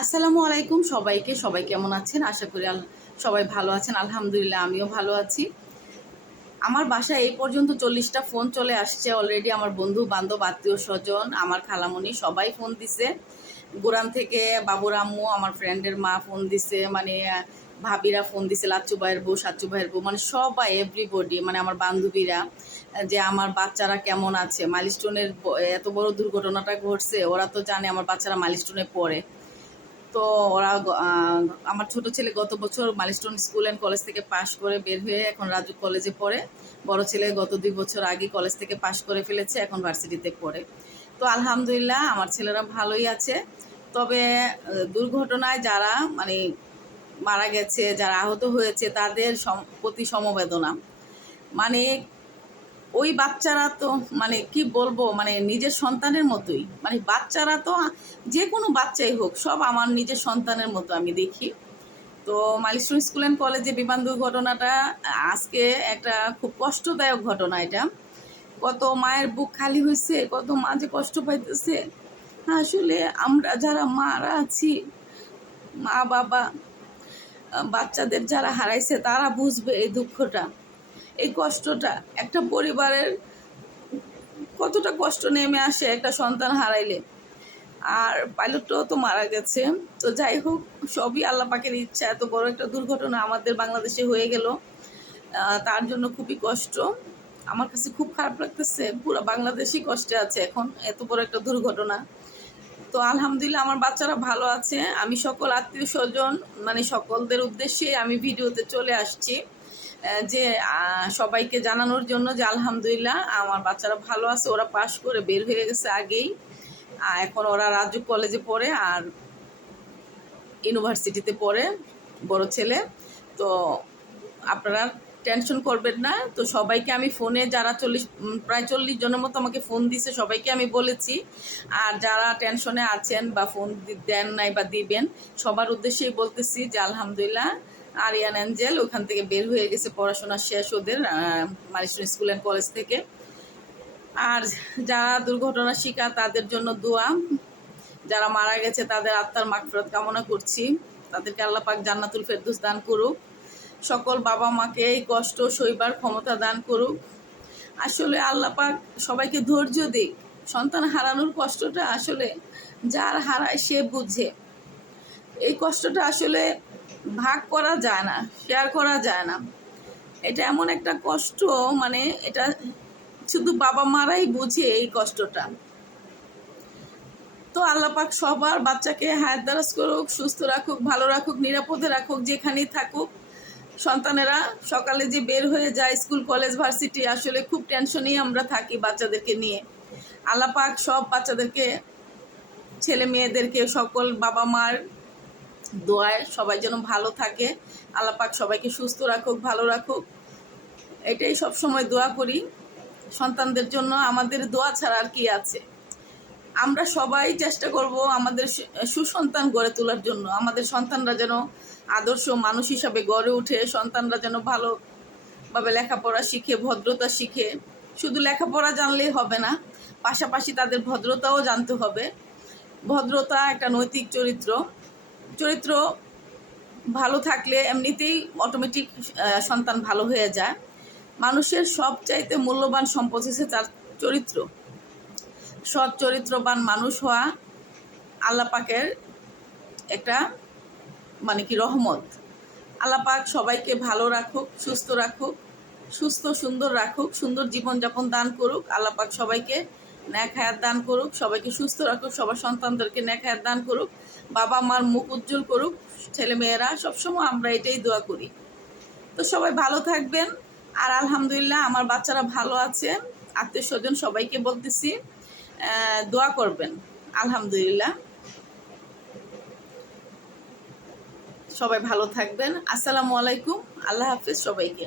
আসসালামু আলাইকুম সবাইকে, সবাই কেমন আছেন? আশা করি সবাই ভালো আছেন। আলহামদুলিল্লাহ, আমিও ভালো আছি। আমার বাসায় এই পর্যন্ত চল্লিশটা ফোন চলে আসছে অলরেডি আমার বন্ধু, বান্ধব, আত্মীয় স্বজন, আমার খালামণি সবাই ফোন দিছে। গোরান থেকে বাবুর আম্মু, আমার ফ্রেন্ডের মা ফোন দিছে। মানে ভাবিরা ফোন দিছে, লাচ্চু ভাইয়ের বউ, সাচ্চু ভাইয়ের বউ। মানে সবাই এভরিবডি মানে আমার বান্ধবীরা, যে আমার বাচ্চারা কেমন আছে। মাইলস্টোনের এত বড় দুর্ঘটনাটা ঘটছে, ওরা তো জানে আমার বাচ্চারা মাইলস্টোনে পড়ে। তো ওরা আমার ছোট ছেলে গত বছর মাইলস্টোন স্কুল অ্যান্ড কলেজ থেকে পাশ করে বের হয়ে এখন রাজু কলেজে পড়ে। বড় ছেলে গত দুই বছর আগে কলেজ থেকে পাশ করে ফেলেছে, এখন ভার্সিটিতে পড়ে। তো আলহামদুলিল্লাহ আমার ছেলেরা ভালোই আছে। তবে দুর্ঘটনায় যারা মানে মারা গেছে, যারা আহত হয়েছে, তাদের প্রতি সমবেদনা। মানে ওই বাচ্চারা তো মানে কি বলব মানে নিজের সন্তানের মতোই। মানে বাচ্চারা তো যে কোনো বাচ্চাই হোক, সব আমার নিজের সন্তানের মতো আমি দেখি। তো মাইলস্টোন স্কুল অ্যান্ড কলেজে বিমান দুর্ঘটনাটা আজকে একটা খুব কষ্টদায়ক ঘটনা এটা। কত মায়ের বুক খালি হয়েছে কত মা যে কষ্ট পাইতেছে। আসলে আমরা যারা মারা আছি মা বাবা বাচ্চাদের যারা হারাইছে, তারা বুঝবে এই দুঃখটা। এই কষ্টটা একটা পরিবারের কতটা কষ্ট নেমে আসে একটা সন্তান হারাইলে। আর পাইলটটাও তো মারা গেছে। তো যাই হোক, সবই আল্লাহ পাকের ইচ্ছা। এত বড় একটা দুর্ঘটনা আমাদের বাংলাদেশে হয়ে গেল। তার জন্য খুবই কষ্ট। আমার কাছে খুব খারাপ লাগতেছে। পুরো বাংলাদেশই কষ্টে আছে এখন, এত বড় একটা দুর্ঘটনা। তো আলহামদুলিল্লাহ আমার বাচ্চারা ভালো আছে। আমি সকল আত্মীয় স্বজন মানে সকলদের উদ্দেশ্যে আমি ভিডিওতে চলে আসছি। যে সবাইকে জানানোর জন্য যে আলহামদুলিল্লাহ আমার বাচ্চারা ভালো আছে, ওরা পাশ করে বের হয়ে গেছে আগেই। এখন ওরা রাজু কলেজে পড়ে আর ইউনিভার্সিটিতে পড়ে, বড় ছেলে। তো আপনারা টেনশন করবেন না। তো সবাইকে আমি ফোনে, যারা চল্লিশ প্রায় চল্লিশ জনের মতো আমাকে ফোন দিছে, সবাইকে আমি বলেছি। আর যারা টেনশনে আছেন বা ফোন দেন নাই বা দিবেন, সবার উদ্দেশ্যেই বলতেছি যে আলহামদুলিল্লাহ আরিয়ান অ্যাঞ্জেল, ওখান থেকে বের হয়ে গেছে পড়াশোনা শেষ ওদের মারিস্টন স্কুল অ্যান্ড কলেজ থেকে। আর যারা দুর্ঘটনার শিকার তাদের জন্য দোয়া। যারা মারা গেছে, তাদের আত্মার মাগফিরাত কামনা করছি। তাদেরকে আল্লাহ পাক জান্নাতুল ফেরদৌস দান করুক। সকল বাবা মাকে এই কষ্ট, সইবার ক্ষমতা দান করুক। আসলে আল্লাহ পাক সবাইকে ধৈর্য দিক। সন্তান হারানোর কষ্টটা আসলে যার হারায় সে বুঝে। এই কষ্টটা আসলে ভাগ করা যায় না শেয়ার করা যায় না। এটা এমন একটা কষ্ট মানে এটা শুধু বাবা মারাই বুঝে এই কষ্টটা। তো আল্লাপাক সবার বাচ্চাকে হায়াত দারাজ করুক, সুস্থ রাখুক, ভালো রাখুক, নিরাপদে রাখুক, যেখানেই থাকুক। সন্তানেরা সকালে যে বের হয়ে যায়, স্কুল, কলেজ, ভার্সিটি, আসলে খুব টেনশনেই আমরা থাকি বাচ্চাদেরকে নিয়ে। আল্লাপাক সব বাচ্চাদেরকে, ছেলে মেয়েদেরকে, সকল বাবা মার দোয়ায় সবাই যেন ভালো থাকে। আল্লাহ পাক সবাইকে সুস্থ রাখুক, ভালো রাখুক। এটাই সব সময় দোয়া করি। সন্তানদের জন্য আমাদের দোয়া ছাড়া আর কি আছে। আমরা সবাই চেষ্টা করব আমাদের সুসন্তান গড়ে তোলার জন্য। আমাদের সন্তানরা যেন আদর্শ মানুষ হিসাবে গড়ে ওঠে সন্তানরা যেন ভালোভাবে লেখাপড়া শিখে, ভদ্রতা শিখে। শুধু লেখাপড়া জানলেই হবে না, পাশাপাশি তাদের ভদ্রতাও জানতে হবে। ভদ্রতা একটা নৈতিক চরিত্র। চরিত্র ভালো থাকলে এমনিতেই অটোমেটিক সন্তান ভালো হয়ে যায়। মানুষের সবচাইতে মূল্যবান সম্পদ হচ্ছে তার চরিত্র। সৎ চরিত্রবান মানুষ হওয়া আল্লাপাকের একটা মানে কি, রহমত। আল্লাহ পাক সবাইকে ভালো রাখুক, সুস্থ রাখুক, সুস্থ সুন্দর রাখুক, সুন্দর জীবনযাপন দান করুক আল্লাহ পাক সবাইকে ন্যাক দান করুক, সবাইকে সুস্থ রাখুক, সবার সন্তানদেরকে ন্যাক দান করুক, বাবা মার মুখ উজ্জ্বল করুক, ছেলেমেয়েরা সবসময় আমরা এটাই দোয়া করি। তো সবাই ভালো থাকবেন। আর আলহামদুলিল্লাহ আমার বাচ্চারা ভালো আছে আত্মীয় স্বজন সবাইকে বলতেছি দোয়া করবেন। আলহামদুলিল্লাহ। সবাই ভালো থাকবেন। আসসালামু আলাইকুম। আল্লাহ হাফিজ সবাইকে।